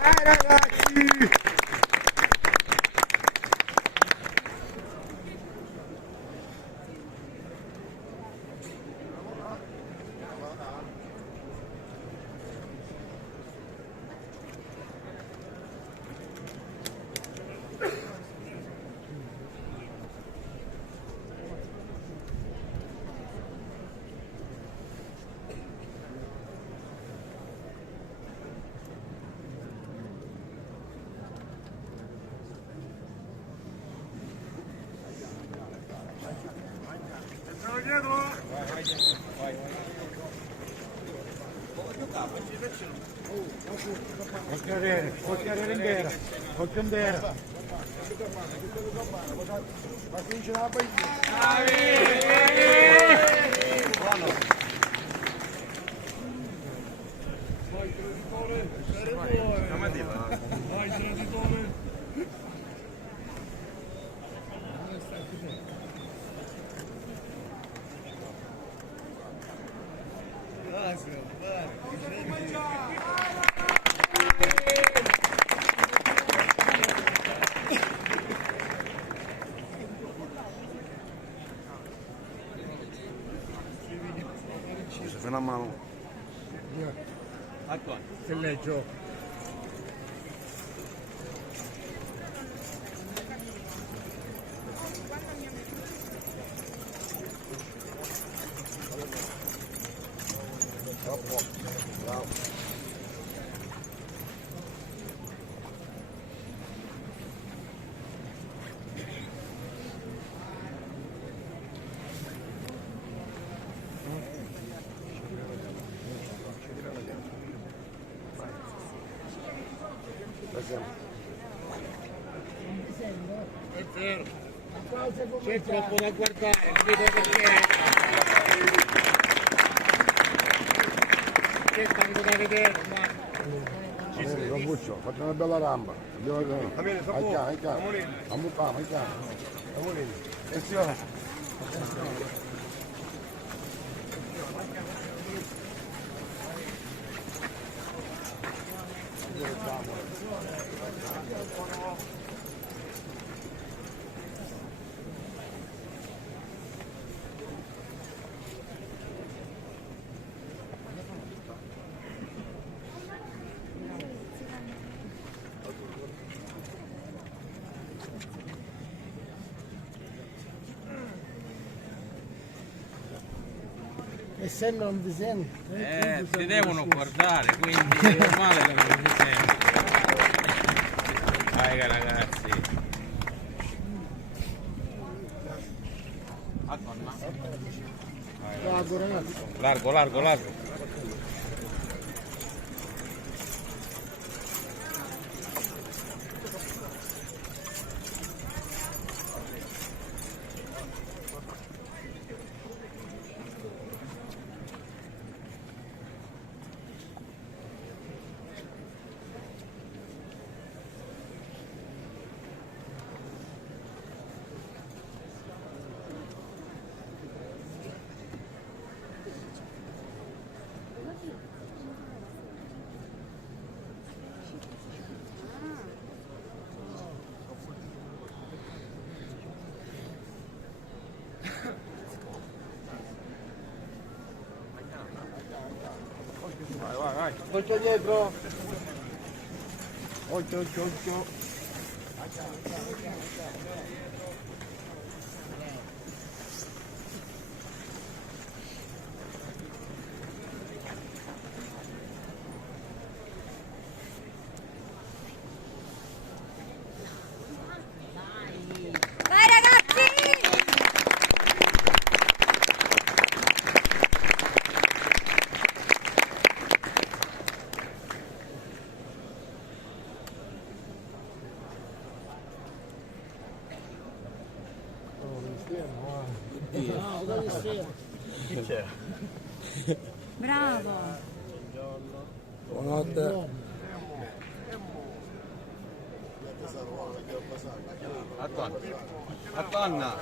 Ragazzi! Occhio in vera, occhio in vera. Ma vince la buono. Vai traditore, vai traditore. Se la mano. Acqua. Se leggio. Bravo. È vero, c'è troppo da guardare, non vedo perché c'è tanto da vedere, ma Robuccio, faccio una bella ramba, anche attenzione. Essendo un disegno ti devono guardare, quindi è normale che non ti senti. Vai ragazzi, largo. Vai. Occhio dietro. Occhio. Bravo. Buonanotte. Attanna.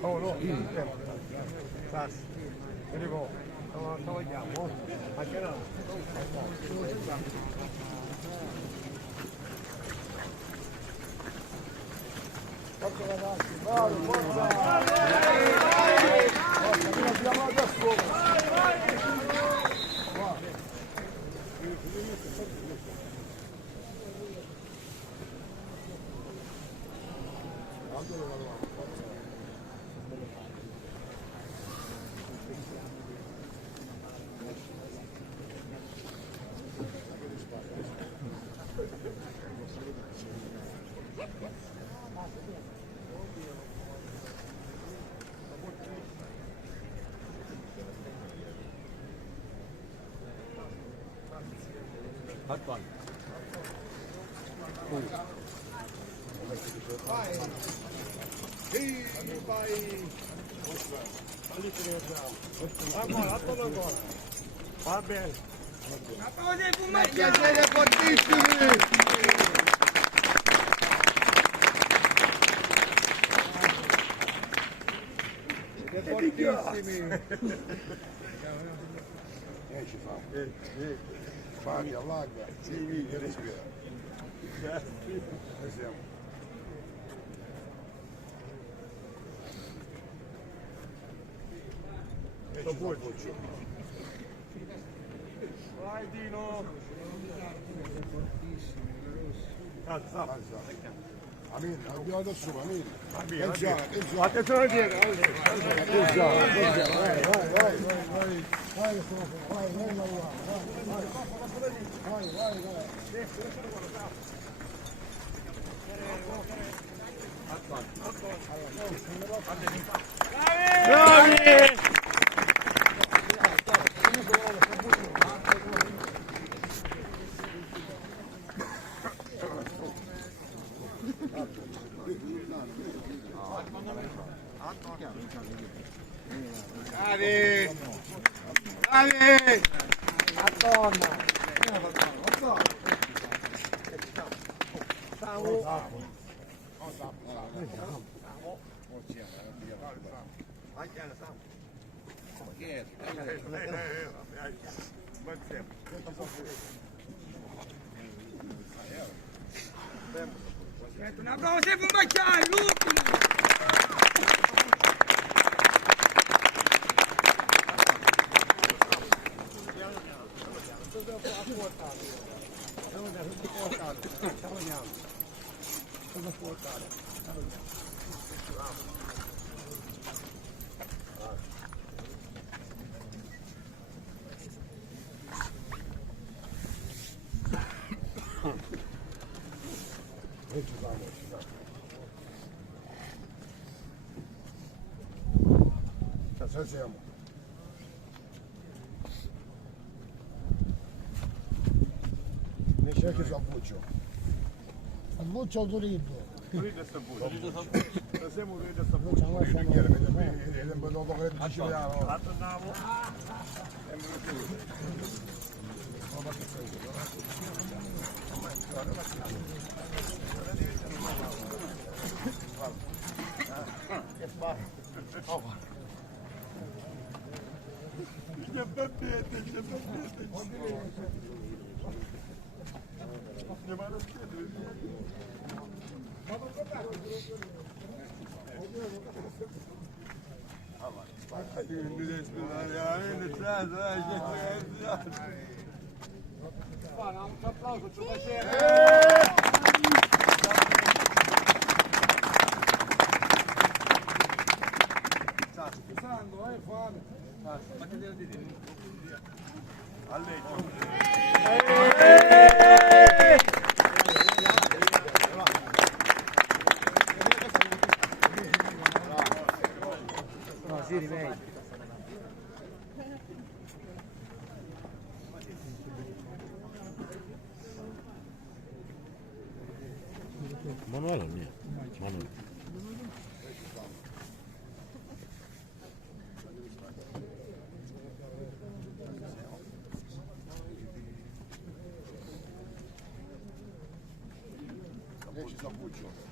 Oh no, Sas. Arrivo. Vediamo. Anche no. Forza ragazzi, bravo, forza! Forza, abbiamo da sopra! Hatvan. Va bene. Piacere fortissimi! Fortissimi! Ci fa. Fabio, allarga. Sì, respira. Siamo. Vai Dino! Alza. Amin, abbiamo da sopra, Amin. Attenzione dietro! Bravi! Dai! Dai! Madonna! Un applauso per Bacciai, l'ultimo! Siamo. Ne cerchi Sabuccio. Sabuccio o Turiddu? Turiddu e Sabuccio. Siamo Turiddu e Sabuccio. Vediamo dopo che dicevamo. Attendiamo. Che fa? Manuel o nie? Manuel. Deixa essa puta.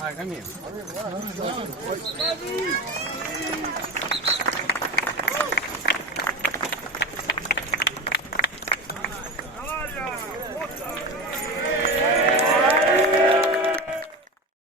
Ah, cammino.